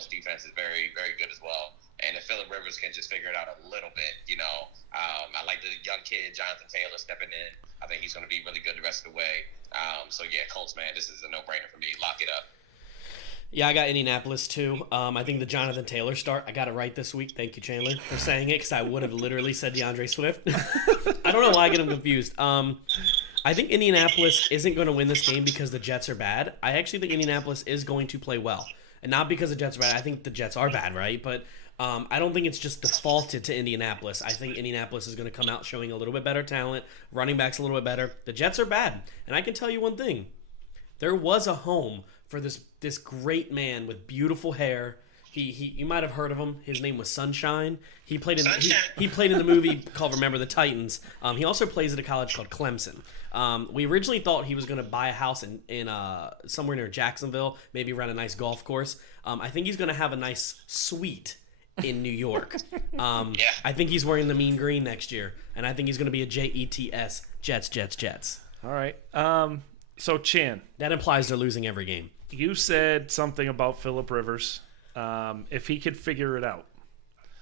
and I think he's going to be really good the rest of the way. So yeah, Colts, man, this is a no-brainer for me. Lock it up. Yeah, I got Indianapolis too. I think the Jonathan Taylor start, I got it right this week. Thank you, Chandler, for saying it, because I would have literally said DeAndre Swift. I don't know why I get him confused. I think Indianapolis isn't going to win this game because the Jets are bad. I actually think Indianapolis is going to play well. And not because the Jets are bad. I think the Jets are bad, right? But I don't think it's just defaulted to Indianapolis. I think Indianapolis is going to come out showing a little bit better talent. Running backs a little bit better. The Jets are bad. And I can tell you one thing. There was a home for this great man with beautiful hair. He you might have heard of him. His name was Sunshine. He played in the movie called Remember the Titans. He also plays at a college called Clemson. We originally thought he was going to buy a house in somewhere near Jacksonville, maybe around a nice golf course. I think he's going to have a nice suite in New York. I think he's wearing the mean green next year, and I think he's going to be a Jets, Jets. All right. So, Chan. That implies they're losing every game. You said something about Phillip Rivers. If he could figure it out.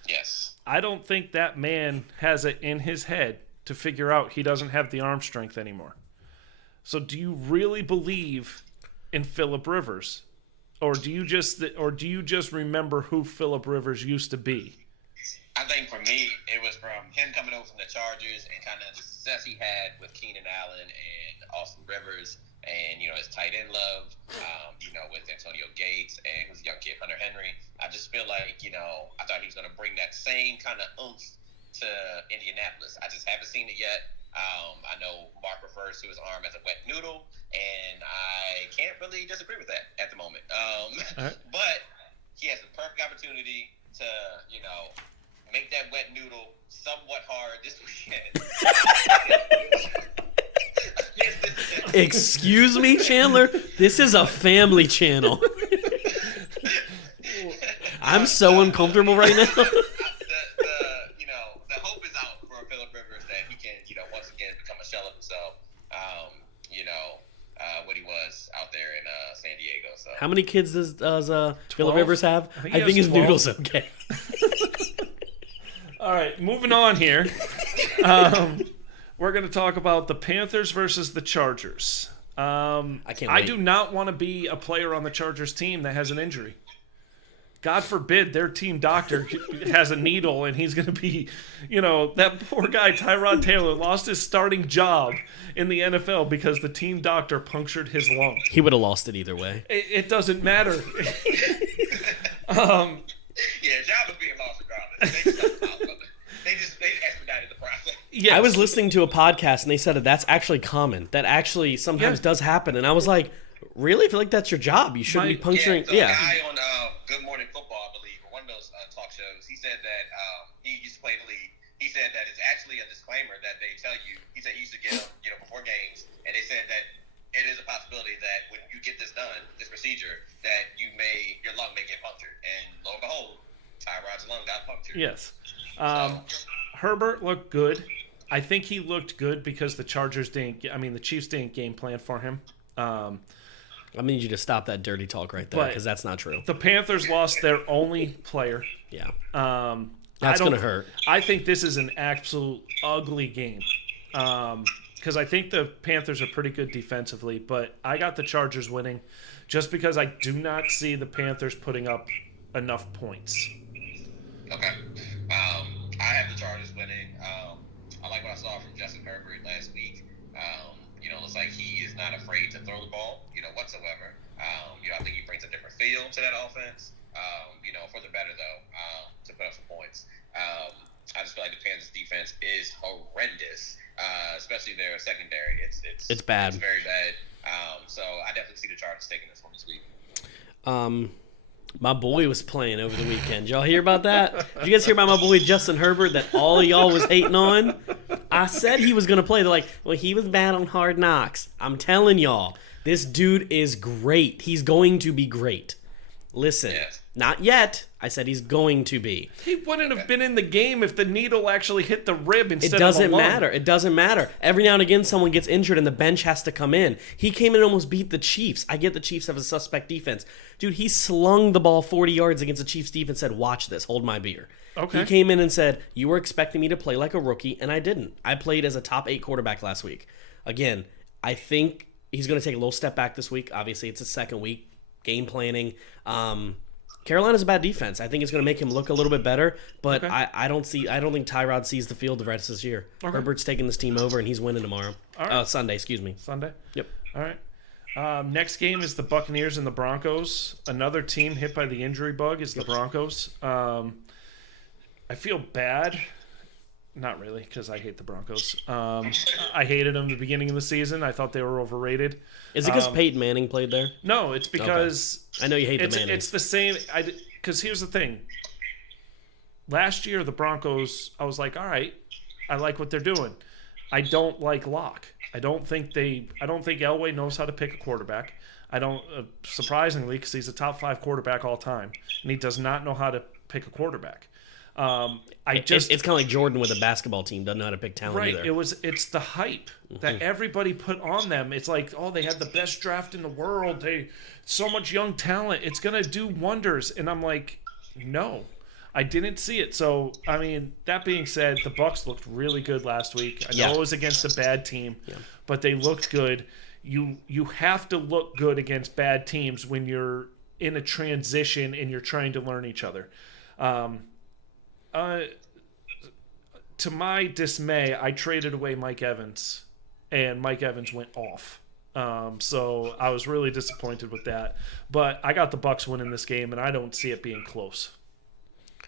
Yes. I don't think that man has it in his head to figure out he doesn't have the arm strength anymore. So do you really believe in Phillip Rivers? Or do you just remember who Phillip Rivers used to be? I think for me, it was from him coming over from the Chargers and kind of the success he had with Keenan Allen and Austin Rivers and, his tight end love, with Antonio Gates and his young kid, Hunter Henry. I just feel like, I thought he was going to bring that same kind of oomph to Indianapolis. I just haven't seen it yet. I know Mark refers to his arm as a wet noodle, and I can't really disagree with that at the moment. Right. But he has the perfect opportunity to, make that wet noodle somewhat hard this weekend. Excuse me, Chandler? This is a family channel. I'm so uncomfortable right now. The hope is out for Phillip Rivers that he can, once again become a shell of himself. What he was out there in San Diego. So how many kids does Phillip Rivers have? I think his 12. noodle's okay. All right, moving on here. We're going to talk about the Panthers versus the Chargers. I can't wait. I do not want to be a player on the Chargers team that has an injury. God forbid their team doctor has a needle and he's going to be, that poor guy, Tyrod Taylor, lost his starting job in the NFL because the team doctor punctured his lung. He would have lost it either way. It doesn't matter. job is being lost regardless. They just expedited the process. Yes. I was listening to a podcast and they said that's actually common. That actually sometimes does happen. And I was like, really? I feel like that's your job. You shouldn't be puncturing. A guy on Good Morning Football, I believe, or one of those talk shows, he said that he used to play the league. He said that it's actually a disclaimer that they tell you. He said he used to get them, before games, and they said that it is a possibility that when you get this done, this procedure, that your lung may get punctured. And lo and behold, Tyrod's lung got punctured. Yes. Herbert looked good. I think he looked good because the Chiefs didn't game plan for him. I need you to stop that dirty talk right there because that's not true. The Panthers lost their only player. Yeah. That's going to hurt. I think this is an absolute ugly game because I think the Panthers are pretty good defensively, but I got the Chargers winning just because I do not see the Panthers putting up enough points. Okay. I have the Chargers winning. I like what I saw from Justin Herbert last week. Looks like he is not afraid to throw the ball, whatsoever. I think he brings a different feel to that offense. For the better though, to put up some points. I just feel like the Panthers' defense is horrendous, especially their secondary. It's bad. It's very bad. So I definitely see the Chargers taking this one this week. My boy was playing over the weekend. Y'all hear about that? Did you guys hear about my boy Justin Herbert that all of y'all was hating on? I said he was going to play. They're like, well, he was bad on Hard Knocks. I'm telling y'all, this dude is great. He's going to be great. Listen, Yes. not yet. I said he's going to be. He wouldn't have been in the game if the needle actually hit the rib instead It doesn't of the lung. matter. It doesn't matter. Every now and again, someone gets injured and the bench has to come in. He came in and almost beat the Chiefs. I get the Chiefs have a suspect defense. Dude, he slung the ball 40 yards against the Chiefs defense and said, watch this, hold my beer. Okay. He came in and said, you were expecting me to play like a rookie, and I didn't. I played as a top 8 quarterback last week. Again, I think he's going to take a little step back this week. Obviously, it's his second week. Game planning. Carolina's a bad defense. I think it's going to make him look a little bit better, but Okay. I don't think Tyrod sees the field the rest of this year. Okay. Herbert's taking this team over, and he's winning tomorrow. All right. Sunday, excuse me. Sunday? Yep. All right. Next game is the Buccaneers and the Broncos. Another team hit by the injury bug is the Broncos. I feel bad. Not really, because I hate the Broncos. I hated them at the beginning of the season. I thought they were overrated. Is it because Peyton Manning played there? No, it's because I know you hate the Mannings. it's the same. Because here's the thing. Last year, the Broncos, I was like, all right, I like what they're doing. I don't like Locke. I don't think Elway knows how to pick a quarterback. I don't, surprisingly, because he's a top 5 quarterback all time, and he does not know how to pick a quarterback. It's kind of like Jordan with a basketball team doesn't know how to pick talent Right. either. It's the hype that everybody put on them. It's like, oh, they had the best draft in the world. They so much young talent. It's gonna do wonders. And I'm like, no, I didn't see it. So I mean, that being said, the Bucs looked really good last week. I know it was against a bad team, but they looked good. You have to look good against bad teams when you're in a transition and you're trying to learn each other. To my dismay, I traded away Mike Evans, and Mike Evans went off. So I was really disappointed with that. But I got the Bucs winning this game, and I don't see it being close.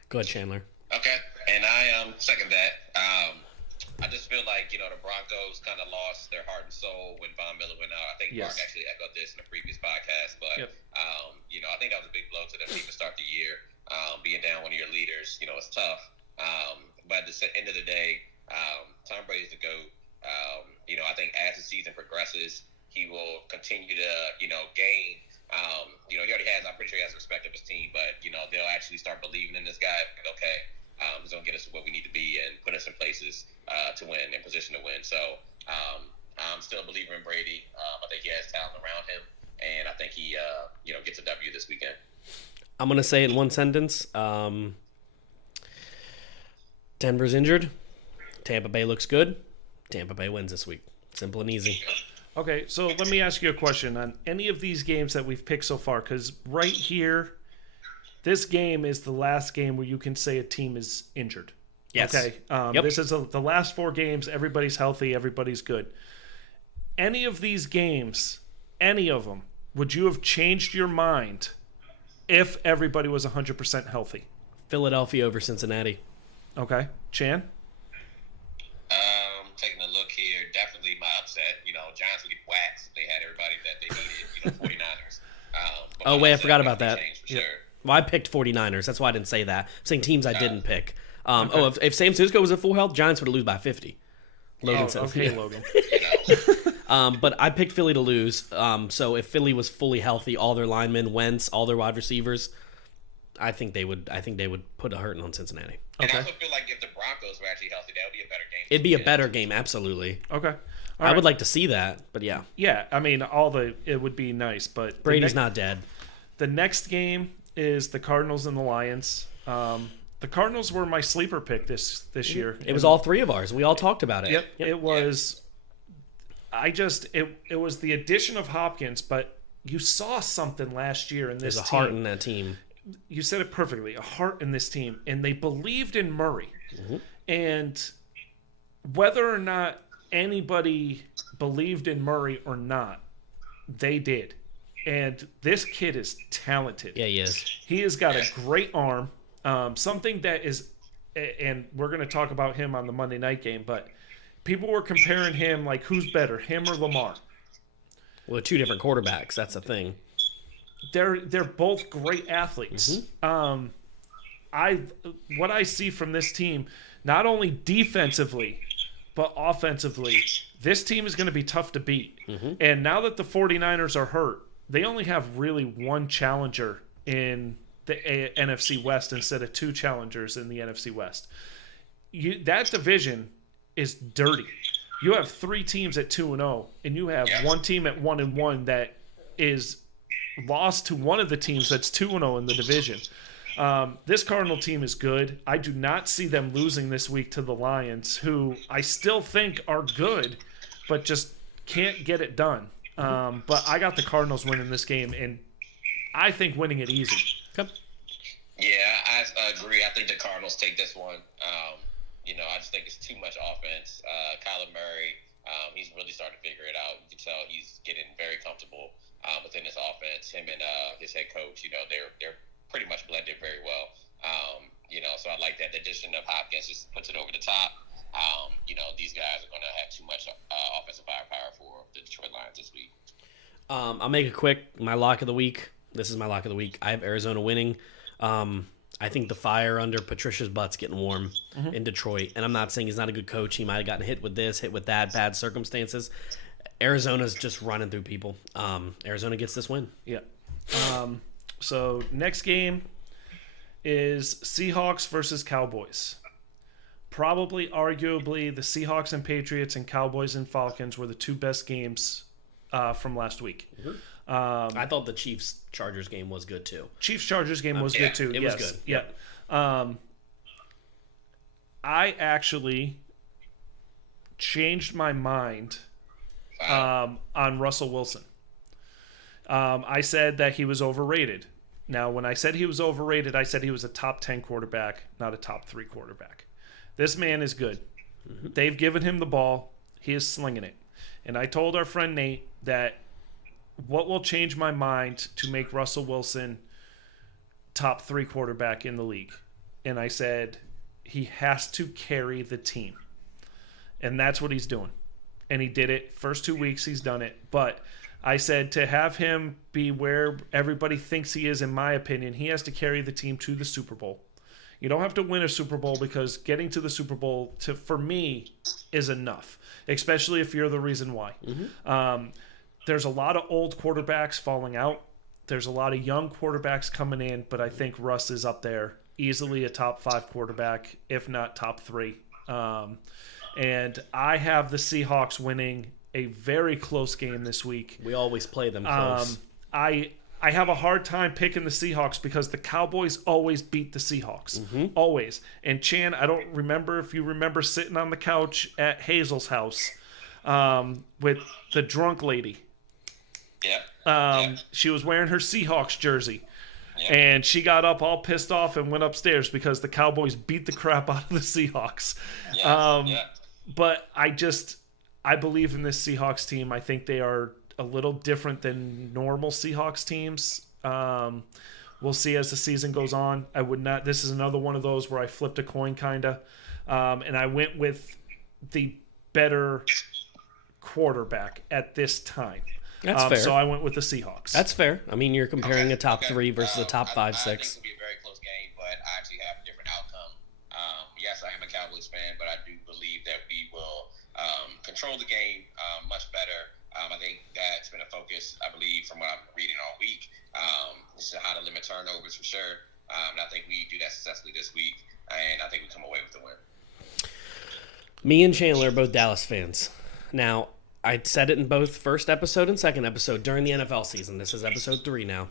Go ahead, Chandler. Okay, and I second that. I just feel like, the Broncos kind of lost their heart and soul when Von Miller went out. I think Mark actually echoed this in a previous podcast, but I think that was a big blow to them to start the year. Being down one of your leaders, it's tough. But at the end of the day, Tom Brady's the GOAT. I think as the season progresses, he will continue to, gain. He already has. I'm pretty sure he has respect of his team, but they'll actually start believing in this guy. Okay, he's gonna get us where we need to be and put us in places to win, in position to win. So I'm still a believer in Brady. I think he has talent around him, and I think he gets a W this weekend. I'm going to say it in one sentence. Denver's injured. Tampa Bay looks good. Tampa Bay wins this week. Simple and easy. Okay, so let me ask you a question on any of these games that we've picked so far, because right here, this game is the last game where you can say a team is injured. Yes. Okay. This is the last 4 games. Everybody's healthy. Everybody's good. Any of these games, any of them, would you have changed your mind if everybody was 100% healthy? Philadelphia over Cincinnati. Okay. Chan? Taking a look here, definitely my upset. Giants would get waxed if they had everybody that they needed, 49ers. Oh, wait, I forgot about that. For sure. Well, I picked 49ers. That's why I didn't say that. I'm saying teams I didn't pick. If San Francisco was at full health, Giants would lose by 50. Logan says. Okay, Logan. But I picked Philly to lose. So if Philly was fully healthy, all their linemen, Wentz, all their wide receivers, I think they would put a hurting on Cincinnati. And I also feel like if the Broncos were actually healthy, that would be a better game. It'd be a better game, absolutely. Okay. I would like to see that, but yeah. Yeah, I mean, it would be nice, but Brady's not dead. The next game is the Cardinals and the Lions. The Cardinals were my sleeper pick this year. It was all 3 of ours. We all talked about it. Yep. It was. It was the addition of Hopkins, but you saw something last year in this team. There's a heart in that team. You said it perfectly. A heart in this team, and they believed in Murray. Mm-hmm. And whether or not anybody believed in Murray or not, they did. And this kid is talented. Yeah, he is. He has got a great arm. Something that is, and we're going to talk about him on the Monday night game, but people were comparing him like, who's better, him or Lamar? Well, they're 2 different quarterbacks. That's the thing. They're both great athletes. Mm-hmm. What I see from this team, not only defensively, but offensively, this team is going to be tough to beat. Mm-hmm. And now that the 49ers are hurt, they only have really one challenger in the NFC West instead of 2 challengers in the NFC West. That division is dirty. You have 3 teams at 2-0, and you have one team at 1-1 that is lost to one of the teams that's 2-0 in the division. This Cardinal team is good. I do not see them losing this week to the Lions, who I still think are good, but just can't get it done. But I got the Cardinals winning this game, and I think winning it easy. Yeah, I agree. I think the Cardinals take this one. I just think it's too much offense. Kyler Murray, he's really starting to figure it out. You can tell he's getting very comfortable within his offense. Him and his head coach, they're pretty much blended very well. So I like that. The addition of Hopkins just puts it over the top. These guys are going to have too much offensive firepower for the Detroit Lions this week. I'll make it quick. My lock of the week. This is my lock of the week. I have Arizona winning. I think the fire under Patricia's butt's getting warm in Detroit. And I'm not saying he's not a good coach. He might have gotten hit with this, hit with that, bad circumstances. Arizona's just running through people. Arizona gets this win. Yeah. So next game is Seahawks versus Cowboys. Probably, arguably, the Seahawks and Patriots and Cowboys and Falcons were the 2 best games from last week. I thought the Chiefs-Chargers game was good, too. Chiefs-Chargers game was good, too. It was good. Yeah. I actually changed my mind on Russell Wilson. I said that he was overrated. Now, when I said he was overrated, I said he was a top 10 quarterback, not a top 3 quarterback. This man is good. They've given him the ball. He is slinging it. And I told our friend Nate that what will change my mind to make Russell Wilson top 3 quarterback in the league? And I said he has to carry the team. And that's what he's doing. And he did it. First 2 weeks he's done it. But I said to have him be where everybody thinks he is, in my opinion, he has to carry the team to the Super Bowl. You don't have to win a Super Bowl, because getting to the Super Bowl, for me, is enough, especially if you're the reason why. There's a lot of old quarterbacks falling out. There's a lot of young quarterbacks coming in, but I think Russ is up there, easily a top 5 quarterback, if not top 3. And I have the Seahawks winning a very close game this week. We always play them close. I have a hard time picking the Seahawks because the Cowboys always beat the Seahawks. Always. And Chan, I don't remember if you remember sitting on the couch at Hazel's house with the drunk lady. Yeah. She was wearing her Seahawks jersey. Yeah. And she got up all pissed off and went upstairs because the Cowboys beat the crap out of the Seahawks. But I believe in this Seahawks team. I think they are a little different than normal Seahawks teams. We'll see as the season goes on. This is another one of those where I flipped a coin kind of. And I went with the better quarterback at this time. That's fair. So I went with the Seahawks. That's fair. I mean, you're comparing a top 3 versus a top 5, 6. I think it'll be a very close game, but I actually have a different outcome. Yes, I am a Cowboys fan, but I do believe that we will control the game much better. I think that's been a focus, I believe, from what I'm reading all week. This is how to limit turnovers for sure. And I think we do that successfully this week, and I think we come away with the win. Me and Chandler are both Dallas fans. Now, I said it in both first episode and second episode during the NFL season. This is episode 3 now.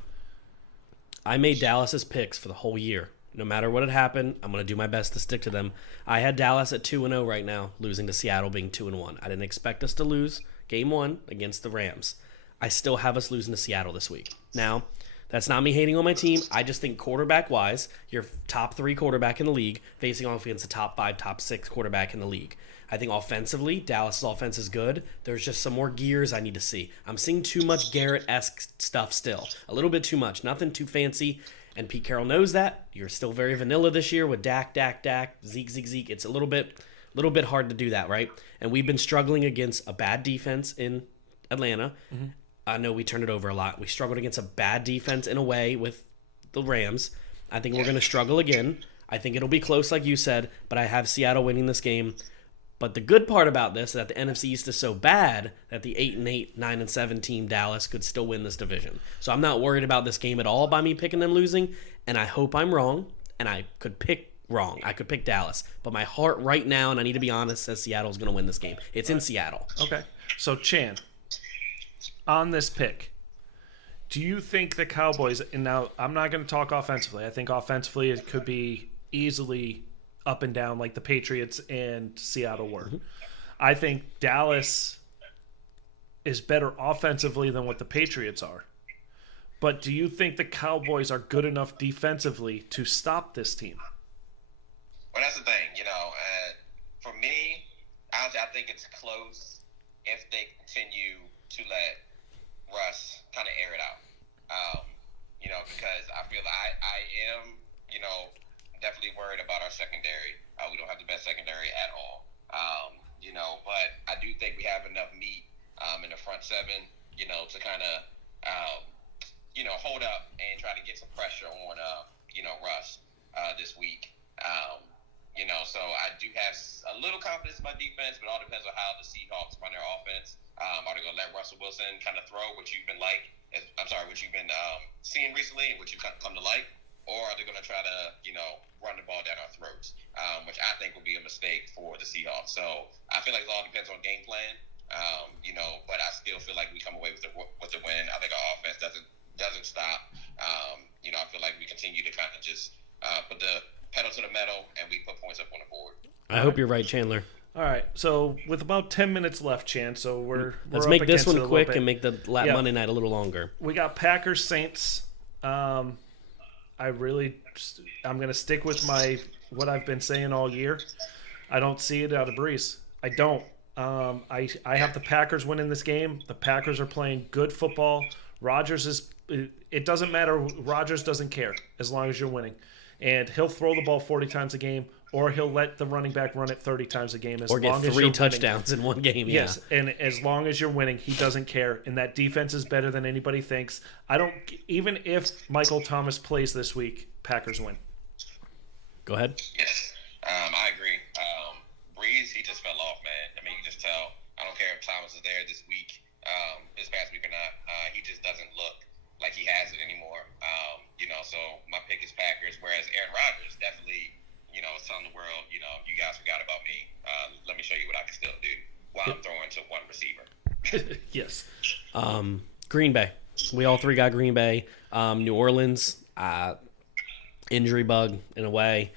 I made Dallas's picks for the whole year. No matter what had happened, I'm going to do my best to stick to them. I had Dallas at 2-0 right now, losing to Seattle being 2-1. I didn't expect us to lose Game 1 against the Rams. I still have us losing to Seattle this week. Now, that's not me hating on my team. I just think quarterback-wise, you're top 3 quarterback in the league, facing off against a top 5, top 6 quarterback in the league. I think offensively, Dallas' offense is good. There's just some more gears I need to see. I'm seeing too much Garrett-esque stuff still. A little bit too much. Nothing too fancy. And Pete Carroll knows that. You're still very vanilla this year with Dak, Zeke. It's a little bit hard to do that, right? And we've been struggling against a bad defense in Atlanta. I know we turned it over a lot. We struggled against a bad defense in a way with the Rams. I think we're going to struggle again. I think it'll be close, like you said, but I have Seattle winning this game. But the good part about this is that the NFC East is so bad that the 8-8, 9-7 team Dallas could still win this division. So I'm not worried about this game at all by me picking them losing, and I hope I'm wrong, and I could pick wrong. I could pick Dallas, but my heart right now, and I need to be honest, says Seattle's going to win this game. It's in Seattle. Okay. So, Chan, on this pick, do you think the Cowboys, and now I'm not going to talk offensively. I think offensively it could be easily up and down like the Patriots and Seattle were. I think Dallas is better offensively than what the Patriots are. But do you think the Cowboys are good enough defensively to stop this team? Well, that's the thing. For me, honestly, I think it's close if they continue to let Russ kind of air it out. Because I feel like I am, definitely worried about our secondary. We don't have the best secondary at all. But I do think we have enough meat in the front seven, to kind of, hold up and try to get some pressure on, Russ this week. So I do have a little confidence in my defense, but it all depends on how the Seahawks run their offense. Are they going to let Russell Wilson kind of throw what you've been seeing recently and what you've come to like? Or are they going to try to, run the ball down our throats, which I think would be a mistake for the Seahawks. So I feel like it all depends on game plan, but I still feel like we come away with the win. I think our offense doesn't stop. I feel like we continue to kind of just put the pedal to the metal and we put points up on the board. I hope you're right, Chandler. All right, so with about 10 minutes left, Chan, so let's up make this against it one a quick little bit. and make the Monday night a little longer. We got Packers Saints. I'm going to stick with what I've been saying all year. I don't see it out of Breeze. I don't. I have the Packers winning this game. The Packers are playing good football. It doesn't matter. Rodgers doesn't care as long as you're winning. And he'll throw the ball 40 times a game, or he'll let the running back run it 30 times a game. Or get 3 touchdowns in one game. Yes, and as long as you're winning, he doesn't care. And that defense is better than anybody thinks. Even if Michael Thomas plays this week, Packers win. Go ahead. Yes, I agree. Breeze, he just fell off, man. I mean, you can just tell. I don't care if Thomas is there this past week or not. He just doesn't look like he has it anymore. So my pick is Packers, whereas Aaron Rodgers definitely, is telling the world, you guys forgot about me. Let me show you what I can still do while I'm throwing to one receiver. Yes. Green Bay. We all three got Green Bay. New Orleans, injury bug in a way.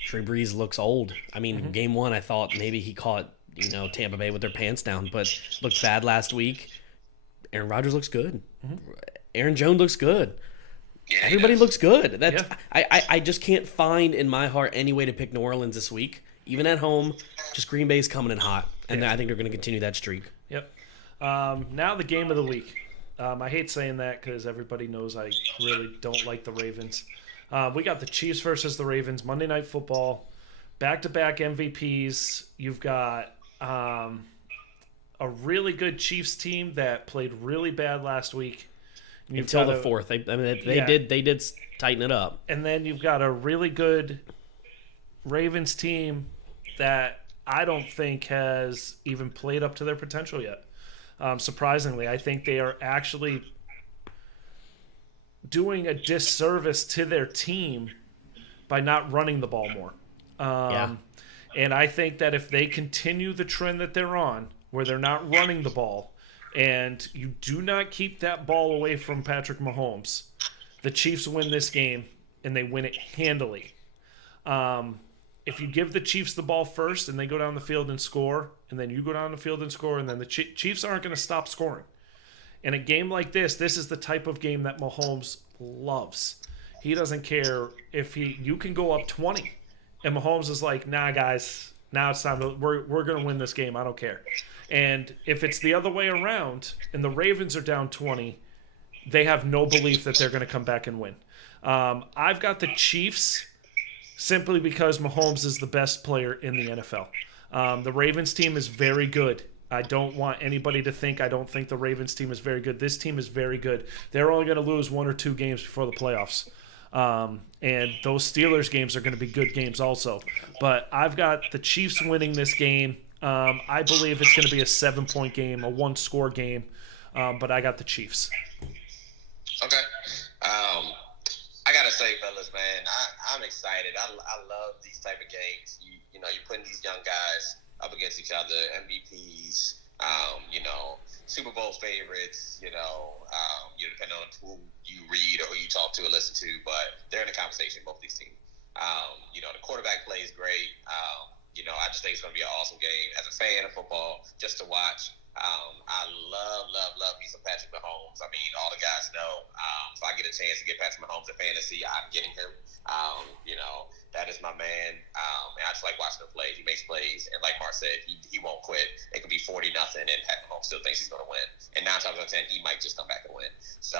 Drew Brees looks old. I mean, Game 1, I thought maybe he caught, Tampa Bay with their pants down, but looked bad last week. Aaron Rodgers looks good. Aaron Jones looks good. Yeah, Everybody looks good. I just can't find in my heart any way to pick New Orleans this week, even at home. Just Green Bay's coming in hot, and I think they're going to continue that streak. Yep. Now the game of the week. I hate saying that because everybody knows I really don't like the Ravens. We got the Chiefs versus the Ravens, Monday Night Football, back-to-back MVPs. You've got a really good Chiefs team that played really bad last week. Until the fourth. They did tighten it up. And then you've got a really good Ravens team that I don't think has even played up to their potential yet. Surprisingly, I think they are actually doing a disservice to their team by not running the ball more. And I think that if they continue the trend that they're on, where they're not running the ball, and you do not keep that ball away from Patrick Mahomes, the Chiefs win this game, and they win it handily. If you give the Chiefs the ball first and they go down the field and score, and then you go down the field and score, and then the Chiefs aren't going to stop scoring. In a game like this is the type of game that Mahomes loves. He doesn't care if you can go up 20, and Mahomes is like, nah, guys, now it's time we're going to win this game. I don't care. And if it's the other way around and the Ravens are down 20, they have no belief that they're going to come back and win. I've got the Chiefs simply because Mahomes is the best player in the NFL. The Ravens team is very good. I don't want anybody to think I don't think the Ravens team is very good. This team is very good. They're only going to lose 1 or 2 games before the playoffs. And those Steelers games are going to be good games also. But I've got the Chiefs winning this game. I believe it's going to be a 7-point game, a one-score game, but I got the Chiefs. Okay. I gotta say, fellas, man, I'm excited. I love these type of games. You know, you're putting these young guys up against each other, MVPs, Super Bowl favorites. You depending on who you read or who you talk to or listen to, but they're in the conversation. Both these teams. The quarterback plays great. I just think it's going to be an awesome game. As a fan of football, just to watch, I love me some Patrick Mahomes. I mean, all the guys know. If I get a chance to get Patrick Mahomes in fantasy, I'm getting him. That is my man. And I just like watching him play. He makes plays. And like Mark said, he won't quit. It could be 40-0, and Patrick Mahomes still thinks he's going to win. And 9 times out of 10, he might just come back and win. So,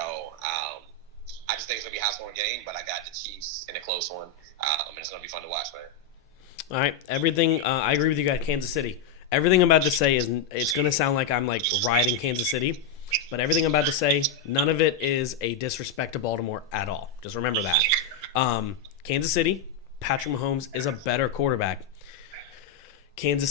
I just think it's going to be a high-scoring game, but I got the Chiefs in a close one. And it's going to be fun to watch, man. All right, everything. I agree with you guys. Kansas City. Everything I'm about to say is it's going to sound like I'm like riding Kansas City, but everything I'm about to say, none of it is a disrespect to Baltimore at all. Just remember that. Kansas City, Patrick Mahomes is a better quarterback. Patrick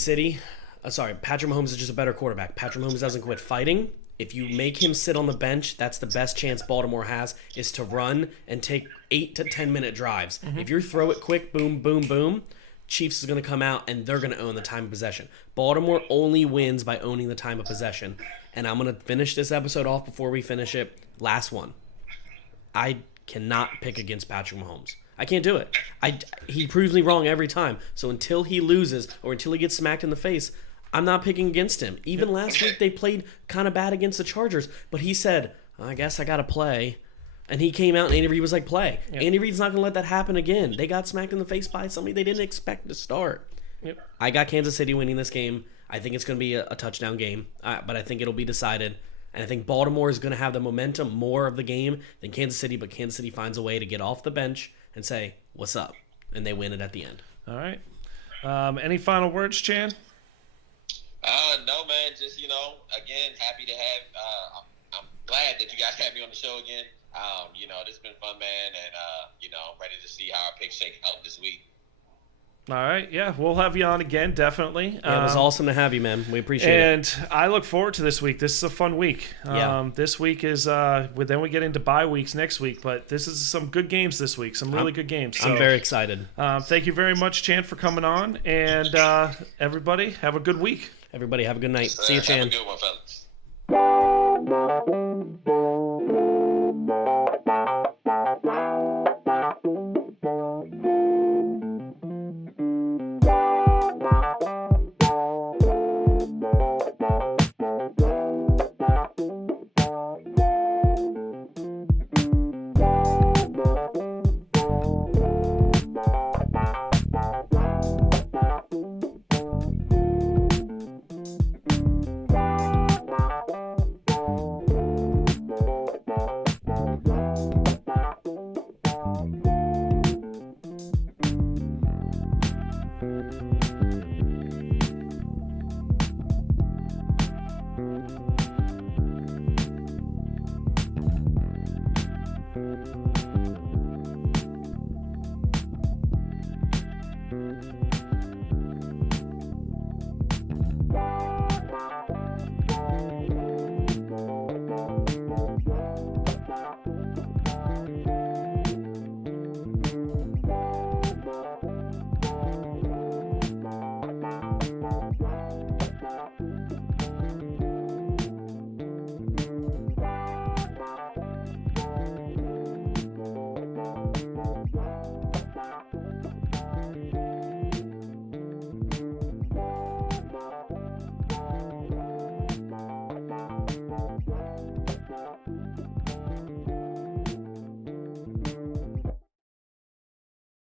Mahomes is just a better quarterback. Patrick Mahomes doesn't quit fighting. If you make him sit on the bench, that's the best chance Baltimore has is to run and take 8 to 10 minute drives. Mm-hmm. If you throw it quick, boom, boom, boom, Chiefs is going to come out and they're going to own the time of possession. Baltimore only wins by owning the time of possession. And I'm going to finish this episode off before we finish it. Last one. I cannot pick against Patrick Mahomes. I can't do it. He proves me wrong every time. So until he loses or until he gets smacked in the face, I'm not picking against him. Even last week they played kind of bad against the Chargers, but he said, I guess I got to play. And he came out and Andy Reid was like, play. Yep. Andy Reid's not going to let that happen again. They got smacked in the face by somebody they didn't expect to start. Yep. I got Kansas City winning this game. I think it's going to be a touchdown game, but I think it'll be decided. And I think Baltimore is going to have the momentum more of the game than Kansas City, but Kansas City finds a way to get off the bench and say, what's up? And they win it at the end. All right. Any final words, Chan? No, man. Just, again, happy to have I'm glad that you guys had me on the show again. This has been fun, man, and I'm ready to see how our picks shake out this week. All right, yeah, we'll have you on again, definitely. Yeah, it was awesome to have you, man. We appreciate it. And I look forward to this week. This is a fun week. This week is then we get into bye weeks next week, but this is some good games this week, some really good games. So, I'm very excited. Thank you very much, Chan, for coming on, and everybody, have a good week. Everybody, have a good night. See you, Chan. Have a good one, fellas.